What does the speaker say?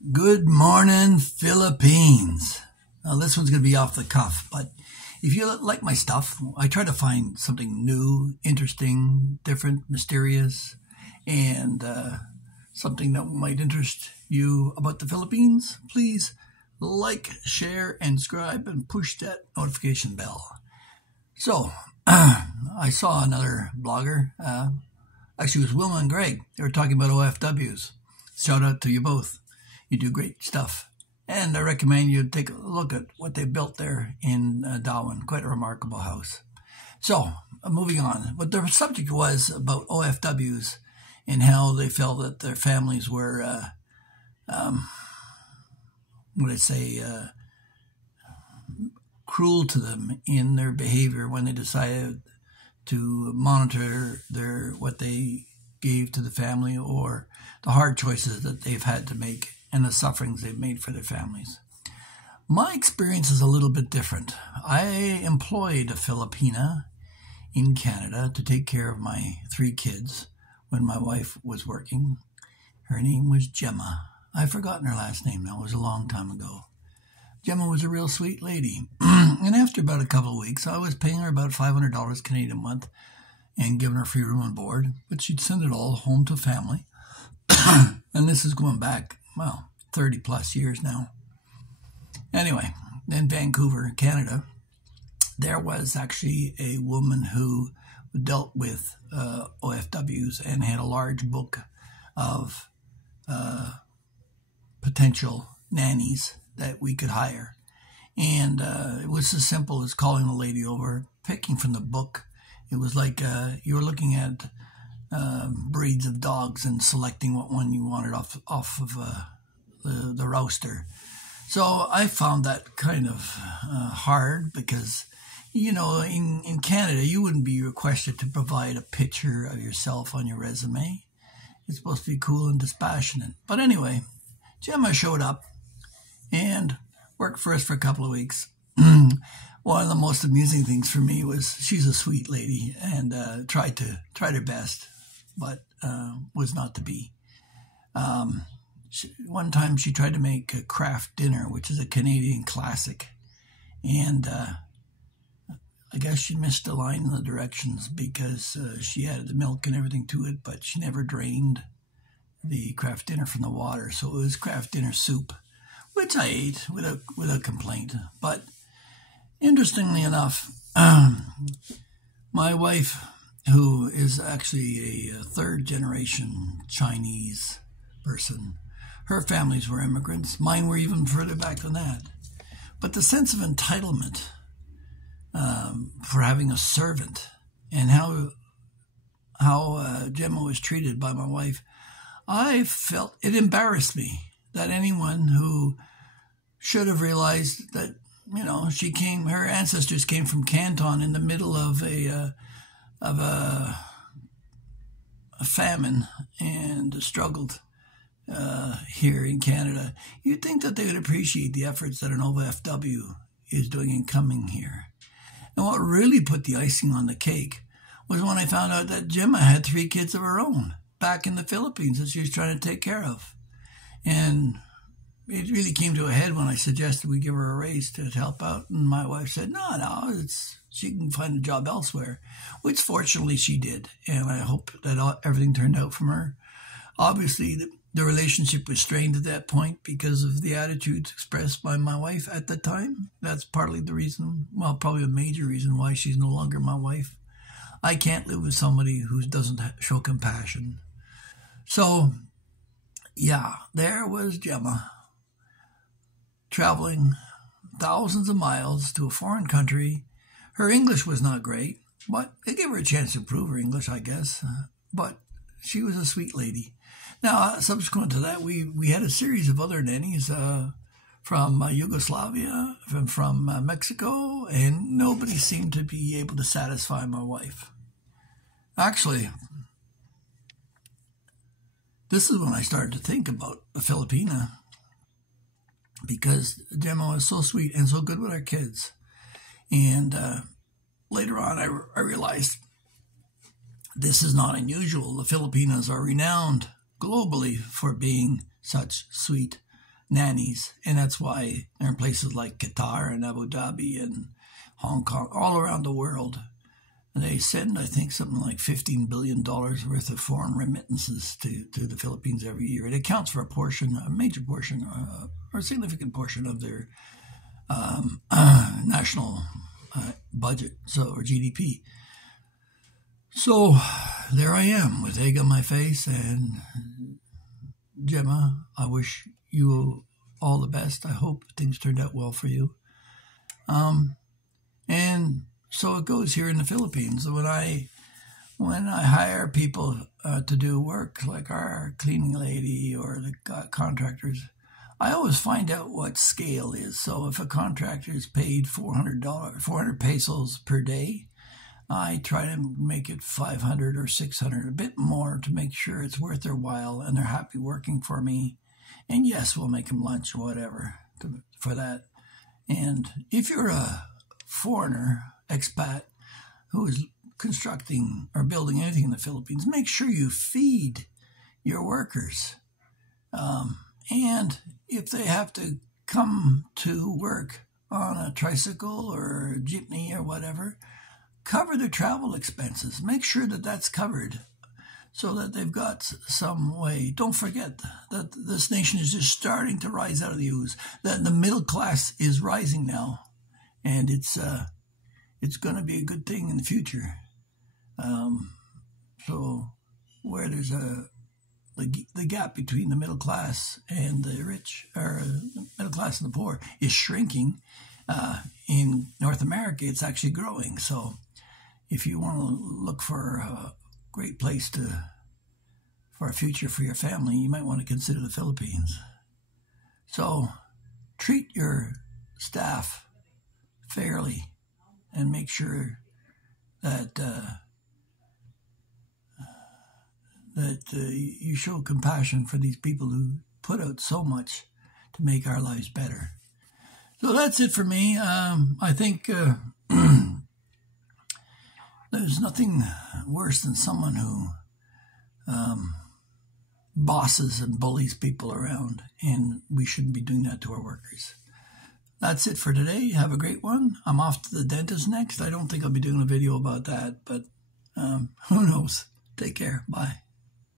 Good morning, Philippines. Now, this one's going to be off the cuff, but if you like my stuff, I try to find something new, interesting, different, mysterious, and something that might interest you about the Philippines. Please like, share, and subscribe, and push that notification bell. So, I saw another blogger. Actually, it was Wilma and Greg. They were talking about OFWs. Shout out to you both. You do great stuff. And I recommend you take a look at what they built there in Darwin. Quite a remarkable house. So, moving on. But the subject was about OFWs and how they felt that their families were, cruel to them in their behavior when they decided to monitor what they gave to the family or the hard choices that they've had to make and the sufferings they've made for their families. My experience is a little bit different. I employed a Filipina in Canada to take care of my 3 kids when my wife was working. Her name was Gemma. I've forgotten her last name now. It was a long time ago. Gemma was a real sweet lady. And after about a couple of weeks, I was paying her about $500 Canadian a month and giving her free room and board, but she'd send it all home to family. And this is going back, 30 plus years now. Anyway, in Vancouver, Canada, there was actually a woman who dealt with OFWs and had a large book of potential nannies that we could hire. And it was as simple as calling the lady over, picking from the book. It was like you were looking at breeds of dogs and selecting what one you wanted off of the roster. So I found that kind of hard because, in Canada, you wouldn't be requested to provide a picture of yourself on your resume. It's supposed to be cool and dispassionate. But anyway, Gemma showed up and worked for us for a couple of weeks. One of the most amusing things for me was she's a sweet lady and tried her best, but was not to be. One time she tried to make a craft dinner, which is a Canadian classic, and I guess she missed a line in the directions because she added the milk and everything to it, but she never drained the craft dinner from the water, so it was craft dinner soup, which I ate without complaint. But interestingly enough, my wife, who is actually a third-generation Chinese person, her families were immigrants. Mine were even further back than that. But the sense of entitlement for having a servant and how Gemma was treated by my wife, I felt it embarrassed me that anyone who should have realized that, her ancestors came from Canton in the middle of a famine and struggled here in Canada. You'd think that they would appreciate the efforts that an OFW is doing in coming here. And what really put the icing on the cake was when I found out that Gemma had 3 kids of her own back in the Philippines that she was trying to take care of. And it really came to a head when I suggested we give her a raise to help out. And my wife said, no, she can find a job elsewhere, which fortunately she did. And I hope that everything turned out from her. Obviously, the relationship was strained at that point because of the attitudes expressed by my wife at the time. That's partly the reason, probably a major reason why she's no longer my wife. I can't live with somebody who doesn't show compassion. So, yeah, there was Gemma traveling thousands of miles to a foreign country. Her English was not great, but it gave her a chance to improve her English, I guess. But she was a sweet lady. Now, subsequent to that, we had a series of other nannies from Yugoslavia, from Mexico, and nobody seemed to be able to satisfy my wife. Actually, this is when I started to think about a Filipina, because Gemma was so sweet and so good with our kids. And later on, I realized this is not unusual. The Filipinos are renowned globally for being such sweet nannies, and that's why they're in places like Qatar and Abu Dhabi and Hong Kong, all around the world. And they send, I think, something like $15 billion worth of foreign remittances to the Philippines every year. It accounts for a major portion, or a significant portion of their national budget, or GDP. So there I am with egg on my face, and Gemma, I wish you all the best. I hope things turned out well for you. And so it goes here in the Philippines. When I hire people to do work, like our cleaning lady or the contractors, I always find out what scale is. So if a contractor is paid $400 pesos per day, I try to make it 500 or 600, a bit more, to make sure it's worth their while and they're happy working for me. And yes, we'll make them lunch or whatever for that. And if you're a foreigner, expat, who is constructing or building anything in the Philippines, make sure you feed your workers. And if they have to come to work on a tricycle or a jeepney or whatever, cover their travel expenses. Make sure that that's covered so that they've got some way. Don't forget that this nation is just starting to rise out of the ooze, that the middle class is rising now, and it's going to be a good thing in the future. So where there's the gap between the middle class and the rich, or the middle class and the poor, is shrinking. In North America, it's actually growing. So if you want to look for a great place for a future for your family, you might want to consider the Philippines. So treat your staff fairly and make sure that you show compassion for these people who put out so much to make our lives better. So that's it for me. I think there's nothing worse than someone who bosses and bullies people around, and we shouldn't be doing that to our workers. That's it for today. Have a great one. I'm off to the dentist next. I don't think I'll be doing a video about that, but who knows? Take care. Bye.